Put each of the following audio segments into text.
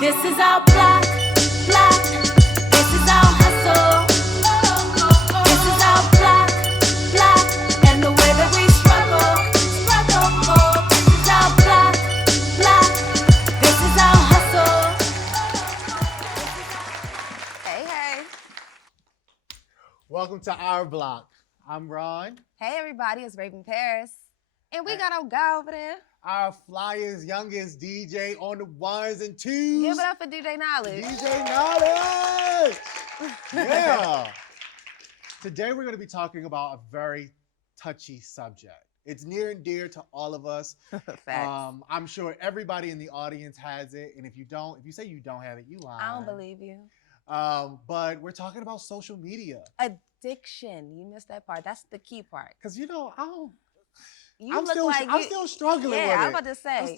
This is our block, block. This is our hustle. This is our block, block. And the way that we struggle, struggle. This is our block, block. This is our hustle. Hey, hey. Welcome to our block. I'm Ron. Hey, everybody. It's Raven Paris. And we got our guy over there. Our flyest, youngest DJ on the ones and twos. Give it up for DJ Knowledge. DJ Knowledge. Yeah. Today we're going to be talking about a very touchy subject. It's near and dear to all of us. Facts. I'm sure everybody in the audience has it. And if you say you don't have it, you lie. I don't believe you. But we're talking about social media. Addiction. You missed that part. That's the key part. Because, I don't. I'm still struggling with it. Yeah, I'm about to say. I'm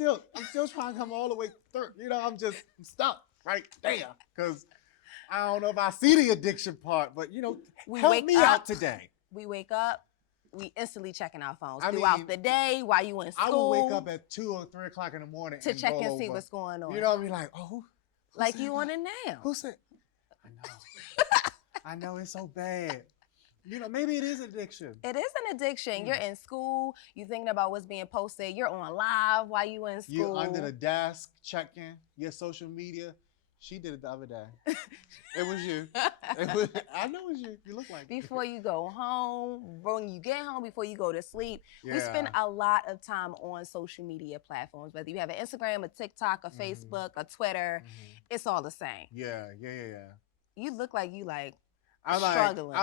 still trying to come all the way through. I'm stuck right there. Because I don't know if I see the addiction part, but help me out today. We wake up, we instantly checking our phones I throughout mean, the day while you in school. I will wake up at 2 or 3 o'clock in the morning to check and see what's going on. You know what I mean? Like, oh, like you on it now. Who said? I know. I know it's so bad. Maybe it is addiction. It is an addiction. You're in school. You're thinking about what's being posted. You're on live while you in school. You under the desk checking your social media. She did it the other day. It was you. I know it was you. You look like before you go home, when you get home, before you go to sleep. Yeah. We spend a lot of time on social media platforms, whether you have an Instagram, a TikTok, a Facebook, a Twitter. It's all the same. Yeah. You look like you I'm struggling.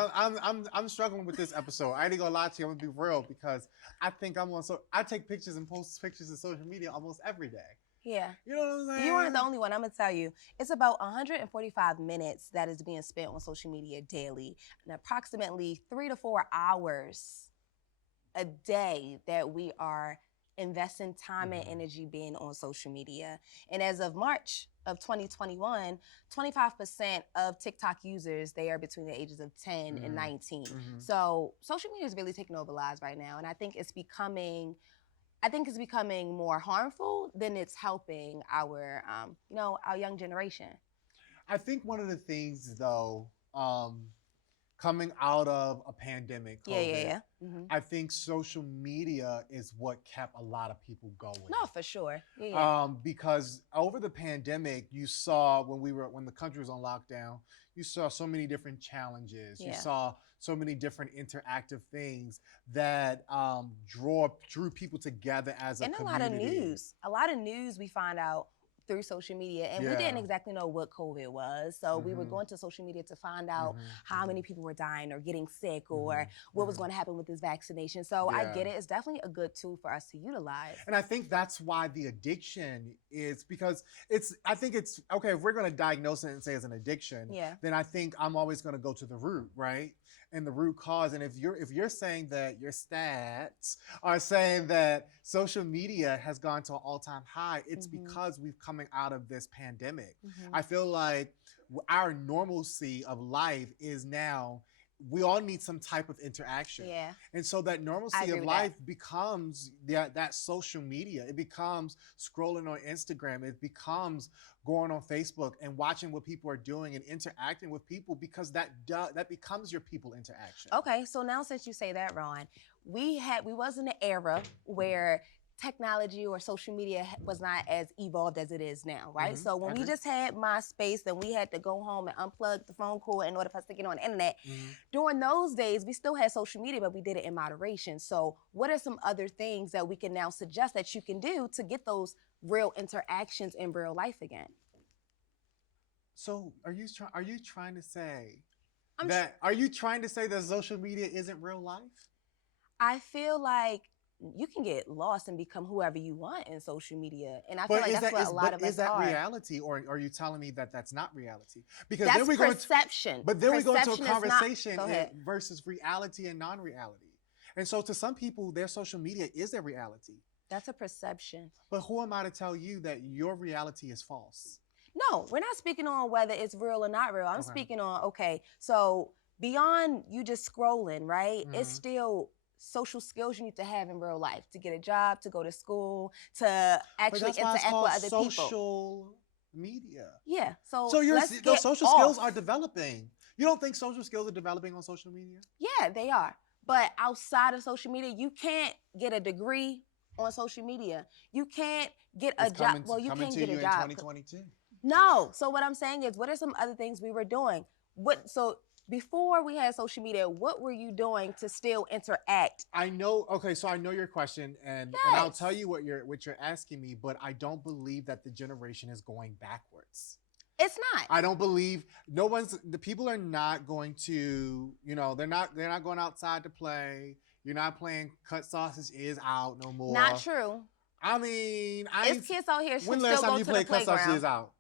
I'm struggling with this episode. I ain't gonna lie to you. I'm gonna be real because I think I take pictures and post pictures in social media almost every day. Yeah. You know what I'm saying? You aren't the only one. I'm gonna tell you, it's about 145 minutes that is being spent on social media daily, and approximately 3 to 4 hours a day that we are investing time and energy being on social media. And as of March of 2021, 25% of TikTok users, they are between the ages of 10 and 19. So social media is really taking over lives right now. And I think it's becoming more harmful than it's helping our young generation. I think one of the things though, coming out of a pandemic, COVID, I think social media is what kept a lot of people going. No, for sure. Yeah. Because over the pandemic, you saw when the country was on lockdown, you saw so many different challenges. Yeah. You saw so many different interactive things that drew people together as a community. And a lot of news we find out through social media, and we didn't exactly know what COVID was, so we were going to social media to find out how many people were dying or getting sick or what was going to happen with this vaccination. So I get it. It's definitely a good tool for us to utilize. And I think that's why the addiction is, because I think it's okay if we're going to diagnose it and say it's an addiction, then I think I'm always going to go to the root, right? And the root cause. And if you're saying that your stats are saying that social media has gone to an all-time high, it's because we've coming out of this pandemic. I feel like our normalcy of life is now we all need some type of interaction. Yeah. And so that normalcy of life becomes that social media. It becomes scrolling on Instagram. It becomes going on Facebook and watching what people are doing and interacting with people, because that becomes your people interaction. Okay, so now since you say that, Ron, we was in an era where technology or social media was not as evolved as it is now, right? So when we just had MySpace and we had to go home and unplug the phone cord in order for us to get on the internet, during those days, we still had social media, but we did it in moderation. So what are some other things that we can now suggest that you can do to get those real interactions in real life again? So are you trying to say that social media isn't real life? I feel like you can get lost and become whoever you want in social media. And I feel like that's what a lot of us are. Is that reality, or are you telling me that that's not reality? Because that's perception. But then we go into a conversation versus reality and non-reality. And so to some people, their social media is their reality. That's a perception. But who am I to tell you that your reality is false? No, we're not speaking on whether it's real or not real. I'm speaking on, so beyond you just scrolling, right? It's still social skills you need to have in real life to get a job, to go to school, to actually interact with other people. Social media. Yeah. So those social skills are developing. You don't think social skills are developing on social media? Yeah, they are. But outside of social media, you can't get a degree on social media. You can't get a job. Well, you can get a job. In 2022. No. So what I'm saying is, what are some other things we were doing? So before we had social media, what were you doing to still interact? I know. Okay, so I know your question, and I'll tell you what you're asking me. But I don't believe that the generation is going backwards. It's not. I don't believe the people are not going to, they're not going outside to play. You're not playing cut sausage is out no more. Not true. I mean, it's kids out here who when still last go time you to played the cut sausage playground. is out?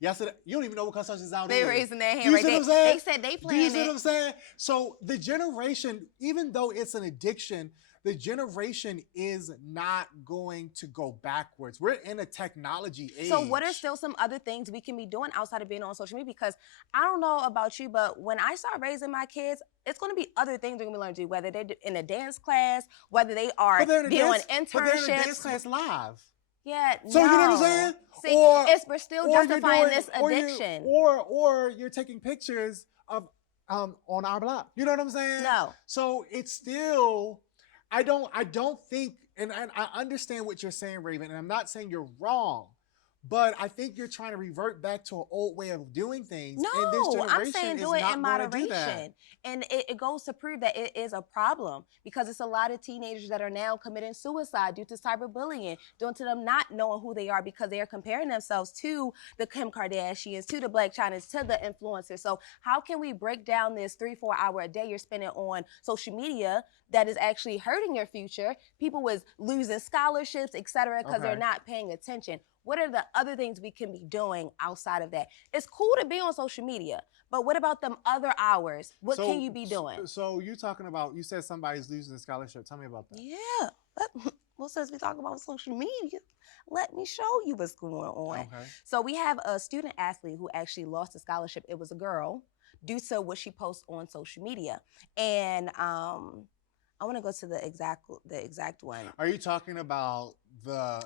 Yesterday, you don't even know what cut sausage is out. They raising their hand you right see there. what I'm saying? They said they playing Do you see it. what I'm saying? So the generation, even though it's an addiction, the generation is not going to go backwards. We're in a technology age. So what are still some other things we can be doing outside of being on social media? Because I don't know about you, but when I start raising my kids, it's going to be other things they're going to be learning to do, whether they're in a dance class, whether they are doing internships. But they're in a dance class live. Yeah, so you know what I'm saying? See, we're still justifying this addiction. Or you're taking pictures of on our block. You know what I'm saying? No. So it's still, I don't think, and I understand what you're saying, Raven, and I'm not saying you're wrong, but I think you're trying to revert back to an old way of doing things. No, and this generation I'm saying do it in moderation. And it goes to prove that it is a problem because it's a lot of teenagers that are now committing suicide due to cyberbullying, due to them not knowing who they are because they are comparing themselves to the Kim Kardashians, to the Blac Chynas, to the influencers. So how can we break down this 3-4 hour a day you're spending on social media that is actually hurting your future? People was losing scholarships, et cetera, because they're not paying attention. What are the other things we can be doing outside of that? It's cool to be on social media, but what about them other hours? What can you be doing? So you said somebody's losing a scholarship. Tell me about that. Yeah. Well, since we talk about social media, let me show you what's going on. Okay. So we have a student athlete who actually lost a scholarship. It was a girl due to what she posts on social media. And I want to go to the exact one. Are you talking about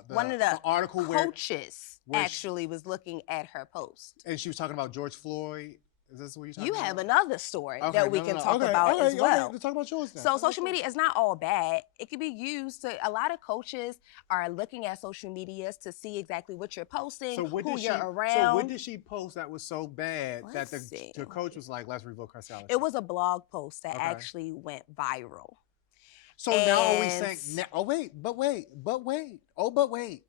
one of the article coaches actually was looking at her post? And she was talking about George Floyd. Is this what you're talking about? You have another story that we can talk about as well. Okay, talk about yours then. So social media is not all bad. It can be used to, a lot of coaches are looking at social medias to see exactly what you're posting, who you're around. So what did she post that was so bad that the coach was like, let's revoke her scholarship? It was a blog post that actually went viral. So now are we saying, but wait.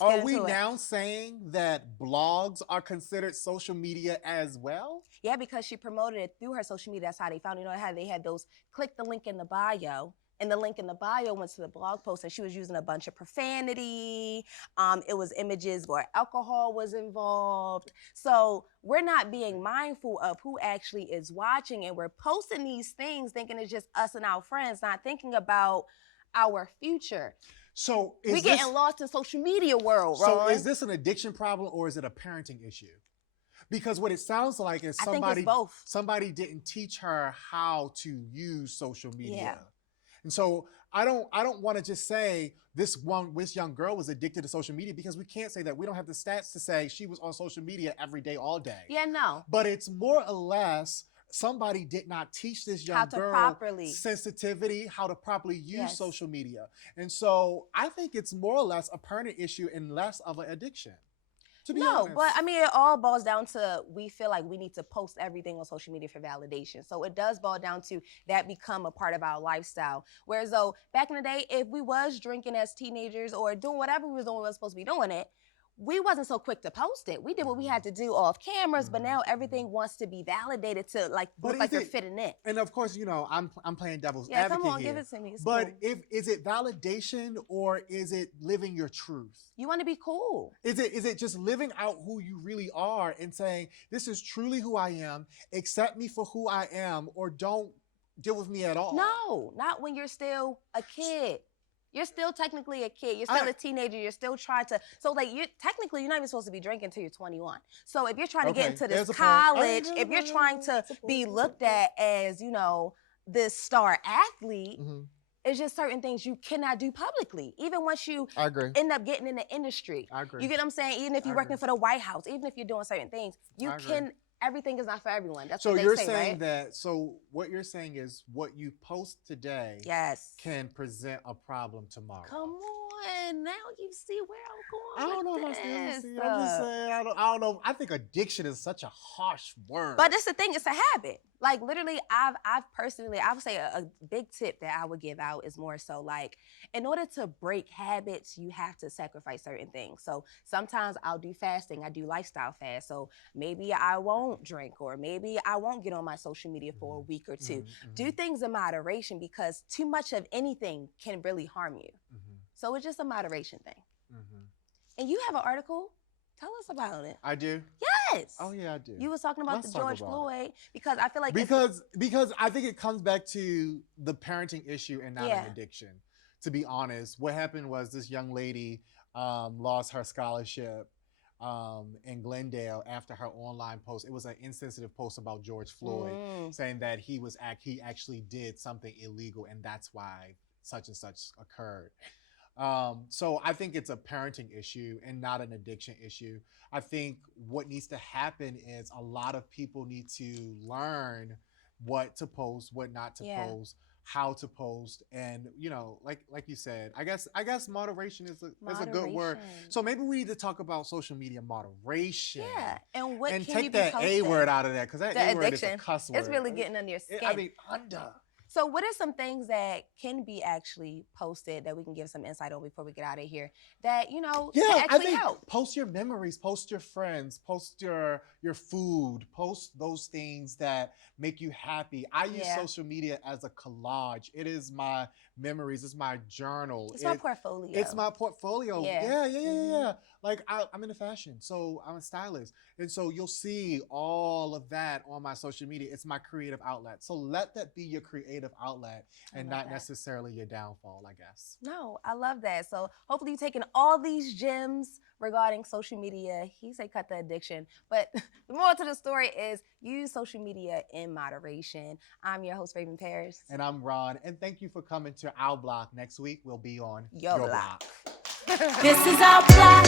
Are we now saying that blogs are considered social media as well? Yeah, because she promoted it through her social media. That's how they found, how they had those, click the link in the bio. And the link in the bio went to the blog post, and she was using a bunch of profanity. It was images where alcohol was involved. So we're not being mindful of who actually is watching, and we're posting these things thinking it's just us and our friends, not thinking about our future. So we're getting lost in social media world, Ron. So is this an addiction problem or is it a parenting issue? Because what it sounds like is somebody didn't teach her how to use social media. Yeah. And so I don't want to just say this young girl was addicted to social media, because we can't say that. We don't have the stats to say she was on social media every day, all day. Yeah, no. But it's more or less somebody did not teach this young girl sensitivity, how to properly use social media. And so I think it's more or less a parenting issue and less of an addiction. No, but I mean, it all boils down to, we feel like we need to post everything on social media for validation. So it does boil down to that become a part of our lifestyle. Whereas though back in the day, if we was drinking as teenagers or doing whatever we was doing, we were supposed to be doing it, we wasn't so quick to post it. We did what we had to do off cameras, but now everything wants to be validated to look like you're fitting in. And of course, I'm playing devil's advocate come on, here. give it to me. But is it validation or is it living your truth? You want to be cool. Is it just living out who you really are and saying, this is truly who I am, accept me for who I am, or don't deal with me at all? No, not when you're still a kid. You're still technically a kid. You're still a teenager. You're still trying to. So, you're not even supposed to be drinking until you're 21. So, if you're trying to get into this college, if you're trying to be looked at as, this star athlete, it's just certain things you cannot do publicly, even once you I agree. end up getting in the industry. I agree. You get what I'm saying? Even if you're working for the White House, even if you're doing certain things, you can. Everything is not for everyone. That's so what they you're say, saying right? that. So what you're saying is what you post today, yes, can present a problem tomorrow. Come on, now you see where I'm I going. don't know with if I this. still see. I'm just saying. I don't know. I think addiction is such a harsh word. But that's the thing. It's a habit. Like literally, I've personally, I would say a big tip that I would give out is more so like, in order to break habits, you have to sacrifice certain things. So sometimes I'll do fasting. I do lifestyle fast. So maybe I won't drink, or maybe I won't get on my social media for a week or two. Do things in moderation, because too much of anything can really harm you. So it's just a moderation thing. And you have an article. Tell us about it. I do. Yes. Oh yeah, I do. You was talking about Let's the talk George about Floyd, because I feel like because I think it comes back to the parenting issue and not an addiction. To be honest, what happened was this young lady lost her scholarship in Glendale after her online post. It was an insensitive post about George Floyd, saying that he actually did something illegal, and that's why such and such occurred. So I think it's a parenting issue and not an addiction issue. I think what needs to happen is a lot of people need to learn what to post, what not to post, how to post, and like you said, I guess moderation is a good word. So maybe we need to talk about social media moderation. Yeah, and what and can take you be that posting? A word out of that, because that The A word addiction. is a cuss word. It's really getting under your skin. Under. So what are some things that can be actually posted that we can give some insight on before we get out of here that, can actually help? Post your memories, post your friends, post your food, post those things that make you happy. I use social media as a collage. It is my memories. It's my journal. It's my portfolio. It's my portfolio. Yeah. Yeah. Like I'm into fashion, so I'm a stylist. And so you'll see all of that on my social media. It's my creative outlet. So let that be your creative outlet and not necessarily your downfall, I guess. No, I love that. So hopefully you've taken all these gems regarding social media. He said cut the addiction. But the moral to the story is use social media in moderation. I'm your host, Raven Paris. And I'm Ron. And thank you for coming to our block. Next week, we'll be on Your block. This is our block.